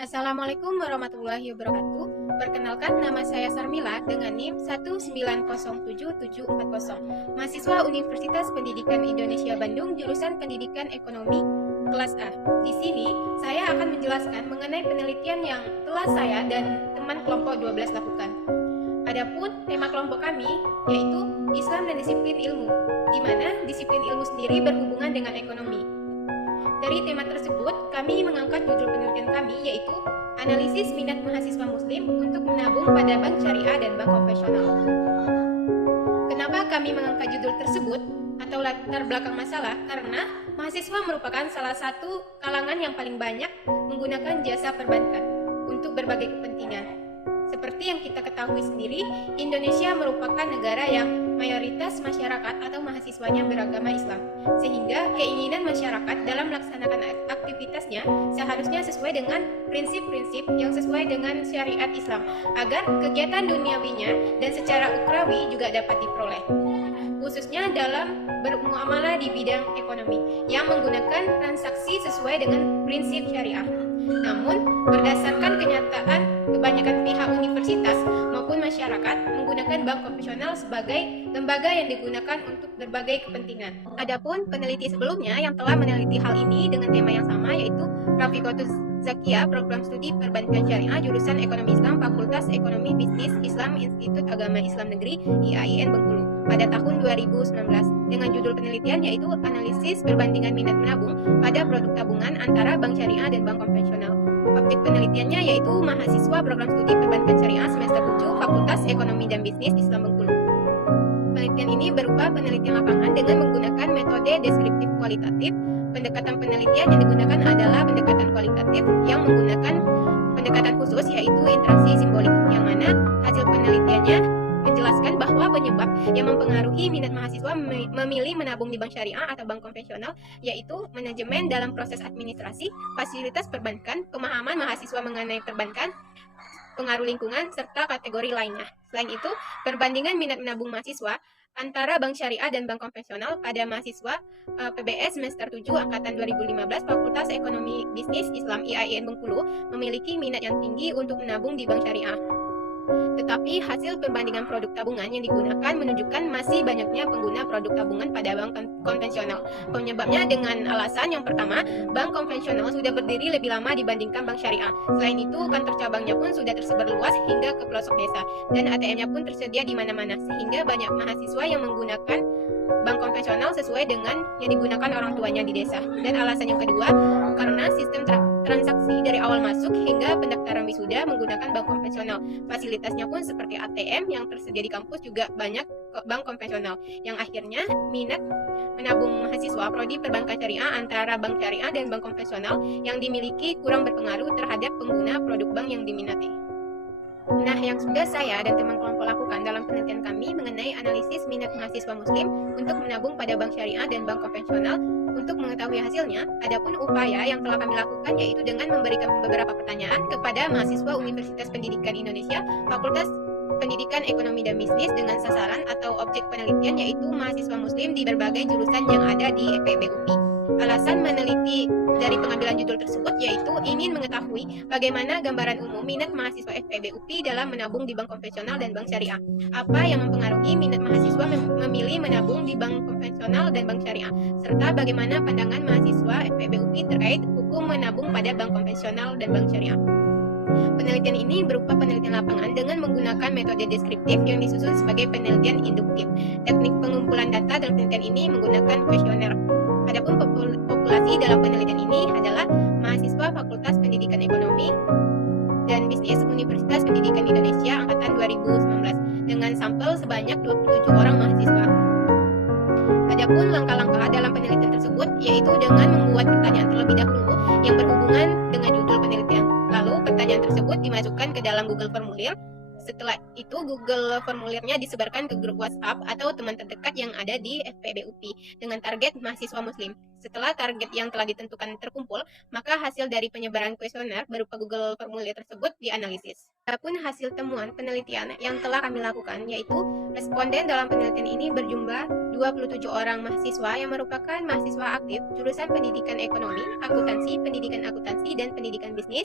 Assalamualaikum warahmatullahi wabarakatuh. Perkenalkan, nama saya Sarmila dengan NIM 1907740, mahasiswa Universitas Pendidikan Indonesia Bandung, jurusan Pendidikan Ekonomi kelas A. Di sini, saya akan menjelaskan mengenai penelitian yang telah saya dan teman kelompok 12 lakukan. Adapun tema kelompok kami yaitu Islam dan disiplin ilmu, di mana disiplin ilmu sendiri berhubungan dengan ekonomi. Dari tema tersebut, kami mengangkat judul penelitian kami yaitu Analisis Minat Mahasiswa Muslim untuk Menabung pada Bank Syariah dan Bank Konvensional. Kenapa kami mengangkat judul tersebut atau latar belakang masalah? Karena mahasiswa merupakan salah satu kalangan yang paling banyak menggunakan jasa perbankan untuk berbagai kepentingan. Seperti yang kita ketahui sendiri, Indonesia merupakan negara yang mayoritas masyarakat atau mahasiswanya beragama Islam, sehingga keinginan masyarakat dalam melaksanakan aktivitasnya seharusnya sesuai dengan prinsip-prinsip yang sesuai dengan syariat Islam, agar kegiatan duniawinya dan secara ukrawi juga dapat diperoleh, khususnya dalam bermuamalah di bidang ekonomi yang menggunakan transaksi sesuai dengan prinsip syariah. Namun, berdasarkan kenyataan, kebanyakan pihak universitas maupun masyarakat menggunakan bank konvensional sebagai lembaga yang digunakan untuk berbagai kepentingan. Adapun peneliti sebelumnya yang telah meneliti hal ini dengan tema yang sama yaitu Rafiqatus Zakia, Program Studi Perbankan Syariah, jurusan Ekonomi Islam, Fakultas Ekonomi Bisnis Islam, Institut Agama Islam Negeri IAIN Bengkulu pada tahun 2019 dengan judul penelitian yaitu Analisis Perbandingan Minat Menabung pada Produk Tabungan antara Bank Syariah dan Bank Konvensional. Objek penelitiannya yaitu mahasiswa Program Studi Perbankan Syariah semester 7 Fakultas Ekonomi dan Bisnis Islam Bengkulu. Penelitian ini berupa penelitian lapangan dengan menggunakan metode deskriptif kualitatif. Pendekatan penelitian yang digunakan adalah pendekatan kualitatif yang menggunakan pendekatan khusus yaitu interaksi simbolik, yang mana hasil penelitiannya menjelaskan bahwa penyebab yang mempengaruhi minat mahasiswa memilih menabung di bank syariah atau bank konvensional yaitu manajemen dalam proses administrasi, fasilitas perbankan, pemahaman mahasiswa mengenai perbankan, pengaruh lingkungan, serta kategori lainnya. Selain itu, perbandingan minat menabung mahasiswa antara bank syariah dan bank konvensional pada mahasiswa PBS semester 7 angkatan 2015 Fakultas Ekonomi Bisnis Islam IAIN Bengkulu memiliki minat yang tinggi untuk menabung di bank syariah. Tetapi hasil perbandingan produk tabungan yang digunakan menunjukkan masih banyaknya pengguna produk tabungan pada bank konvensional. Penyebabnya dengan alasan yang pertama, bank konvensional sudah berdiri lebih lama dibandingkan bank syariah. Selain itu, kantor cabangnya pun sudah tersebar luas hingga ke pelosok desa, dan ATM-nya pun tersedia di mana-mana, sehingga banyak mahasiswa yang menggunakan bank konvensional sesuai dengan yang digunakan orang tuanya di desa. Dan alasan yang kedua, karena sistem transaksi dari awal masuk hingga pendaftaran wisuda menggunakan bank konvensional. Fasilitasnya pun seperti ATM yang tersedia di kampus juga banyak bank konvensional, yang akhirnya minat menabung mahasiswa prodi perbankan syariah antara bank syariah dan bank konvensional yang dimiliki kurang berpengaruh terhadap pengguna produk bank yang diminati. Nah, yang sudah saya dan teman kelompok lakukan dalam penelitian kami mengenai analisis minat mahasiswa muslim untuk menabung pada bank syariah dan bank konvensional. Untuk mengetahui hasilnya, adapun upaya yang telah kami lakukan yaitu dengan memberikan beberapa pertanyaan kepada mahasiswa Universitas Pendidikan Indonesia, Fakultas Pendidikan Ekonomi dan Bisnis dengan sasaran atau objek penelitian yaitu mahasiswa muslim di berbagai jurusan yang ada di FEB UPI. Alasan meneliti dari pengambilan judul tersebut yaitu ingin mengetahui bagaimana gambaran umum minat mahasiswa FEB UPI dalam menabung di bank konvensional dan bank syariah. Apa yang mempengaruhi minat mahasiswa memilih menabung di bank konvensional dan bank syariah, serta bagaimana pandangan mahasiswa FEB UPI terkait hukum menabung pada bank konvensional dan bank syariah. Penelitian ini berupa penelitian lapangan dengan menggunakan metode deskriptif yang disusun sebagai penelitian induktif. Teknik pengumpulan data dalam penelitian ini menggunakan kuesioner. Adapun populasi dalam penelitian ini adalah mahasiswa Fakultas Pendidikan Ekonomi dan Bisnis Universitas Pendidikan Indonesia angkatan 2019 dengan sampel sebanyak 27 orang mahasiswa. Adapun langkah-langkah dalam penelitian tersebut yaitu dengan membuat pertanyaan terlebih dahulu yang berhubungan dengan judul penelitian. Lalu pertanyaan tersebut dimasukkan ke dalam Google Formulir. Setelah itu Google Formulirnya disebarkan ke grup WhatsApp atau teman terdekat yang ada di FEB UPI dengan target mahasiswa muslim. Setelah target yang telah ditentukan terkumpul, maka hasil dari penyebaran kuesioner berupa Google Formulir tersebut dianalisis. Adapun hasil temuan penelitian yang telah kami lakukan, yaitu responden dalam penelitian ini berjumlah 27 orang mahasiswa yang merupakan mahasiswa aktif jurusan Pendidikan Ekonomi, Pendidikan Akuntansi, dan Pendidikan Bisnis,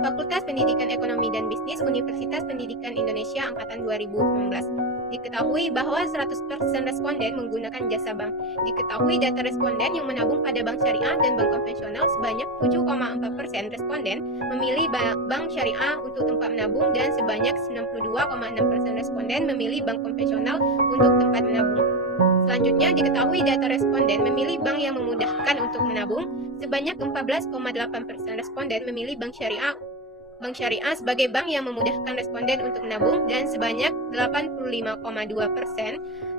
Fakultas Pendidikan Ekonomi dan Bisnis Universitas Pendidikan Indonesia Angkatan 2019. Diketahui bahwa 100% responden menggunakan jasa bank. Diketahui data responden yang menabung pada bank syariah dan bank konvensional sebanyak 7,4% responden memilih bank syariah untuk tempat menabung dan sebanyak 92,6% responden memilih bank konvensional untuk tempat menabung. Selanjutnya, diketahui data responden memilih bank yang memudahkan untuk menabung. Sebanyak 14,8% responden memilih bank syariah sebagai bank yang memudahkan responden untuk menabung dan sebanyak 85,2%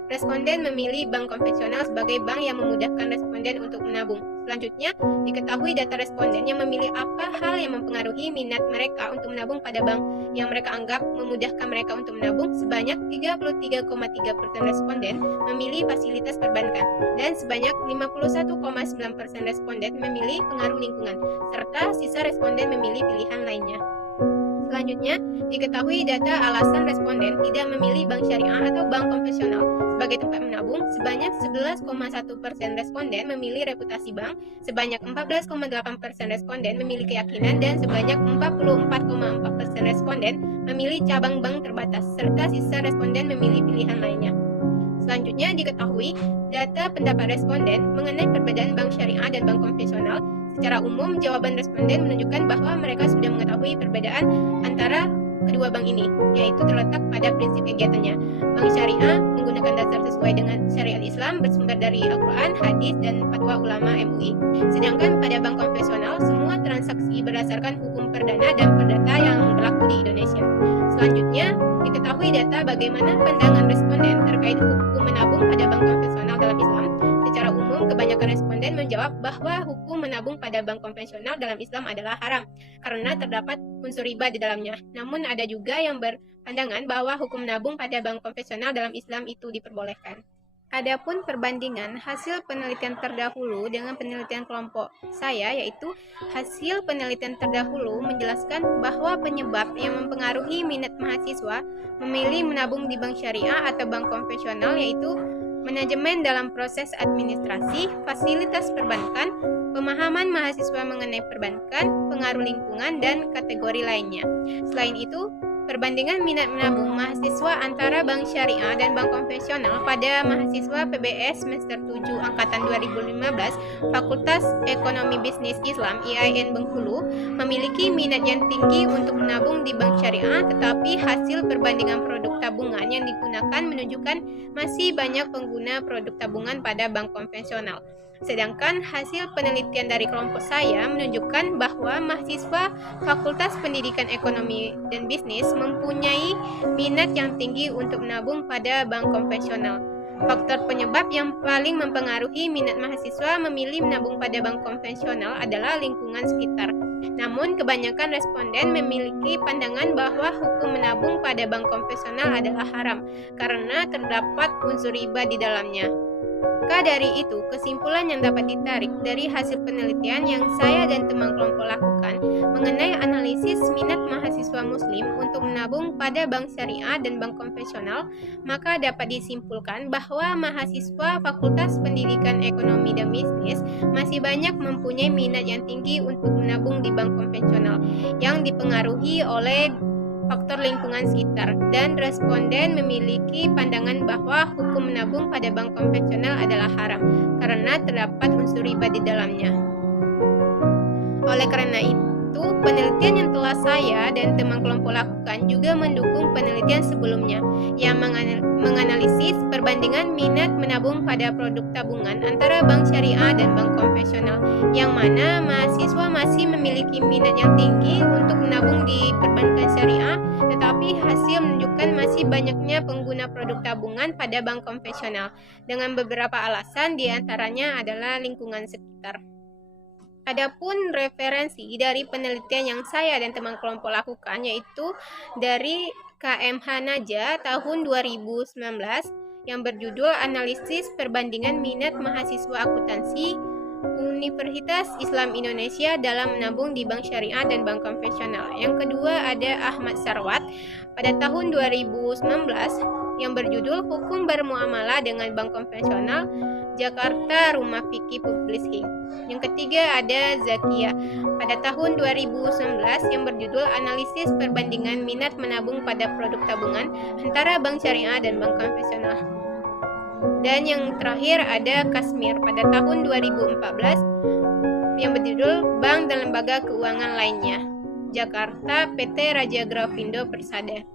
responden memilih bank konvensional sebagai bank yang memudahkan responden untuk menabung. Selanjutnya, diketahui data responden yang memilih apa hal yang mempengaruhi minat mereka untuk menabung pada bank yang mereka anggap memudahkan mereka untuk menabung. Sebanyak 33,3% responden memilih fasilitas perbankan dan sebanyak 51,9% responden memilih pengaruh lingkungan, serta sisa responden memilih pilihan lainnya. Selanjutnya, diketahui data alasan responden tidak memilih bank syariah atau bank konvensional sebagai tempat menabung. Sebanyak 11,1% responden memilih reputasi bank, sebanyak 14,8% responden memilih keyakinan, dan sebanyak 44,4% responden memilih cabang bank terbatas, serta sisa responden memilih pilihan lainnya. Selanjutnya, diketahui data pendapat responden mengenai perbedaan bank syariah dan bank konvensional. Secara umum, jawaban responden menunjukkan bahwa mereka sudah mengetahui perbedaan antara kedua bank ini, yaitu terletak pada prinsip kegiatannya. Bank syariah menggunakan dasar sesuai dengan syariat Islam bersumber dari Al-Quran, hadis, dan fatwa ulama MUI. Sedangkan pada bank konvensional, semua transaksi berdasarkan hukum perdana dan perdata yang berlaku di Indonesia. Selanjutnya, diketahui data bagaimana pandangan responden terkait hukum menabung pada bank konvensional dalam Islam. Secara umum, kebanyakan responden menjawab bahwa hukum menabung pada bank konvensional dalam Islam adalah haram karena terdapat unsur riba di dalamnya. Namun ada juga yang berpandangan bahwa hukum menabung pada bank konvensional dalam Islam itu diperbolehkan. Adapun perbandingan hasil penelitian terdahulu dengan penelitian kelompok saya, yaitu hasil penelitian terdahulu menjelaskan bahwa penyebab yang mempengaruhi minat mahasiswa memilih menabung di bank syariah atau bank konvensional yaitu manajemen dalam proses administrasi, fasilitas perbankan, pemahaman mahasiswa mengenai perbankan, pengaruh lingkungan, dan kategori lainnya. Selain itu, perbandingan minat menabung mahasiswa antara bank syariah dan bank konvensional pada mahasiswa PBS semester 7 angkatan 2015 Fakultas Ekonomi Bisnis Islam IAIN Bengkulu memiliki minat yang tinggi untuk menabung di bank syariah, tetapi hasil perbandingan produk tabungan yang digunakan menunjukkan masih banyak pengguna produk tabungan pada bank konvensional. Sedangkan hasil penelitian dari kelompok saya menunjukkan bahwa mahasiswa Fakultas Pendidikan Ekonomi dan Bisnis mempunyai minat yang tinggi untuk menabung pada bank konvensional. Faktor penyebab yang paling mempengaruhi minat mahasiswa memilih menabung pada bank konvensional adalah lingkungan sekitar. Namun, kebanyakan responden memiliki pandangan bahwa hukum menabung pada bank konvensional adalah haram karena terdapat unsur riba di dalamnya. Maka dari itu, kesimpulan yang dapat ditarik dari hasil penelitian yang saya dan teman kelompok lakukan mengenai analisis minat mahasiswa muslim untuk menabung pada bank syariah dan bank konvensional, maka dapat disimpulkan bahwa mahasiswa Fakultas Pendidikan Ekonomi dan Bisnis masih banyak mempunyai minat yang tinggi untuk menabung di bank konvensional yang dipengaruhi oleh faktor lingkungan sekitar, dan responden memiliki pandangan bahwa hukum menabung pada bank konvensional adalah haram karena terdapat unsur riba di dalamnya. Oleh karena itu, penelitian yang telah saya dan teman kelompok lakukan juga mendukung penelitian sebelumnya yang menganalisis perbandingan minat menabung pada produk tabungan antara bank syariah dan bank konvensional, yang mana mahasiswa masih memiliki minat yang tinggi untuk menabung di perbankan syariah, tetapi hasil menunjukkan masih banyaknya pengguna produk tabungan pada bank konvensional dengan beberapa alasan, diantaranya adalah lingkungan sekitar. Adapun referensi dari penelitian yang saya dan teman kelompok lakukan yaitu dari KMH Naja tahun 2019 yang berjudul Analisis Perbandingan Minat Mahasiswa Akuntansi Universitas Islam Indonesia dalam menabung di bank syariah dan bank konvensional. Yang kedua ada Ahmad Sarwat pada tahun 2019 yang berjudul Hukum Bermuamalah dengan Bank Konvensional, Jakarta Rumah Fikih Publishing. Yang ketiga ada Zakia pada tahun 2019 yang berjudul Analisis Perbandingan Minat Menabung pada Produk Tabungan antara Bank Syariah dan Bank Konvensional. Dan yang terakhir ada Kasmir pada tahun 2014 yang berjudul Bank dan Lembaga Keuangan Lainnya, Jakarta PT Raja Grafindo Persada.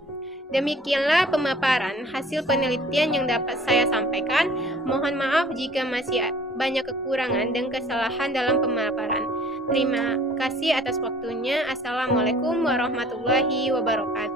Demikianlah pemaparan hasil penelitian yang dapat saya sampaikan. Mohon maaf jika masih banyak kekurangan dan kesalahan dalam pemaparan. Terima kasih atas waktunya. Assalamualaikum warahmatullahi wabarakatuh.